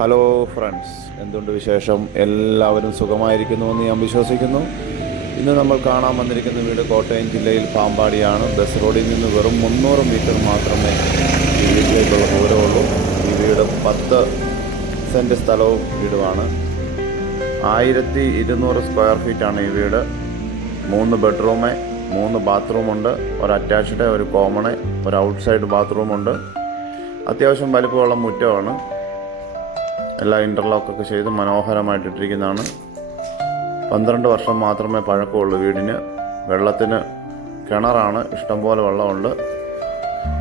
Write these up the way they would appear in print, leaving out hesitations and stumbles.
Hello friends, എന്തുണ്ട് വിശേഷം? എല്ലാവരും സുഖമായിരിക്കുന്നുവെന്ന് ഞാൻ വിശ്വസിക്കുന്നു. ഇന്ന് നമ്മൾ കാണാൻ വന്നിരിക്കുന്ന വീട് കോട്ടയം ജില്ലയിൽ പാമ്പാടിയാണ്. ബസ് റോഡിൽ നിന്ന് വെറും 300 മീറ്റർ മാത്രമേ ഈ വീട്ടിലേക്കുള്ള ദൂരമുള്ളൂ. ഈ വീട് 10 സെൻറ്റ് സ്ഥലവും വീടുമാണ്. 1200 സ്ക്വയർ ഫീറ്റാണ് ഈ വീട്. 3 ബെഡ്റൂമ്, 3 ബാത്റൂമുണ്ട്. ഒരു അറ്റാച്ച്ഡ്, ഒരു കോമണ്, ഒരു ഔട്ട്സൈഡ് ബാത്റൂമുണ്ട്. അത്യാവശ്യം വലിപ്പമുള്ള മുറ്റമാണ്. എല്ലാം ഇൻ്റർലോക്കൊക്കെ ചെയ്ത് മനോഹരമായിട്ടിട്ടിരിക്കുന്നതാണ്. 12 വർഷം മാത്രമേ പഴക്കമുള്ളൂ വീടിന്. വെള്ളത്തിന് കിണറാണ്, ഇഷ്ടംപോലെ വെള്ളമുണ്ട്.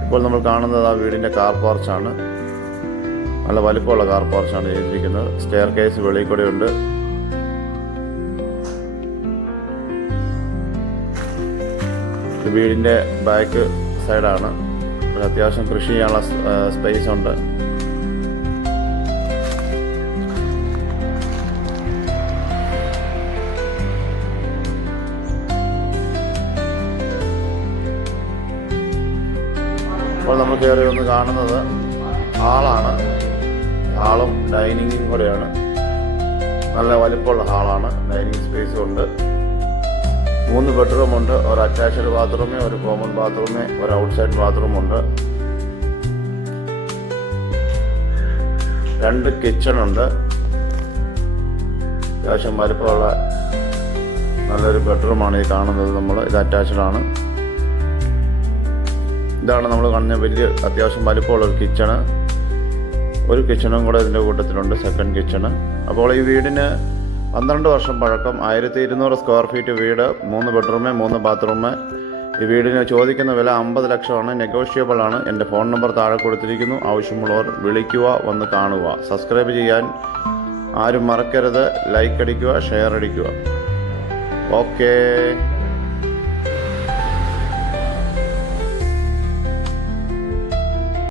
ഇപ്പോൾ നമ്മൾ കാണുന്നത് ആ വീടിൻ്റെ കാർ പോർച്ചാണ്. നല്ല വലിപ്പമുള്ള കാർ പോർച്ചാണ് ചെയ്തിരിക്കുന്നത്. സ്റ്റെയർ കേസ് വെളിയിൽ കൂടെ ഉണ്ട്. വീടിൻ്റെ ബാക്ക് സൈഡാണ്. അത്യാവശ്യം കൃഷി ചെയ്യാനുള്ള സ്പേസ് ഉണ്ട്. അപ്പോൾ നമ്മൾ കയറി ഒന്ന് കാണുന്നത് ഹാളാണ്. ഹാളും ഡൈനിങ്ങും കൂടെയാണ്. നല്ല വലിപ്പമുള്ള ഹാളാണ്. ഡൈനിങ് സ്പേസും ഉണ്ട്. 3 ബെഡ്റൂമുണ്ട്. ഒരു അറ്റാച്ച്ഡ് ബാത്റൂമ്, ഒരു കോമൺ ബാത്റൂമ്, ഒരു ഔട്ട്സൈഡ് ബാത്റൂമുണ്ട്. 2 കിച്ചണുണ്ട്. അത്യാവശ്യം വലിപ്പമുള്ള നല്ലൊരു ബെഡ്റൂമാണ് ഈ കാണുന്നത്. ഇത് അറ്റാച്ച്ഡ് ആണ്. ഇതാണ് നമ്മൾ കാണുന്ന വലിയ അത്യാവശ്യം വലിപ്പമുള്ളൊരു കിച്ചണ്. ഒരു കിച്ചണും കൂടെ ഇതിൻ്റെ കൂട്ടത്തിലുണ്ട്, സെക്കൻഡ് കിച്ചണ്. അപ്പോൾ ഈ വീടിന് 12 വർഷം പഴക്കം, 1200 സ്ക്വയർ ഫീറ്റ് വീട്, 3 ബെഡ്റൂമ്, 3 ബാത്റൂമ്. ഈ വീടിന് ചോദിക്കുന്ന വില 50 ലക്ഷമാണ്. നെഗോഷ്യബിൾ ആണ്. എൻ്റെ ഫോൺ നമ്പർ താഴെ കൊടുത്തിരിക്കുന്നു. ആവശ്യമുള്ളവർ വിളിക്കുക, വന്ന് കാണുക. സബ്സ്ക്രൈബ് ചെയ്യാൻ ആരും മറക്കരുത്. ലൈക്ക് അടിക്കുക, ഷെയർ അടിക്കുക. ഓക്കേ.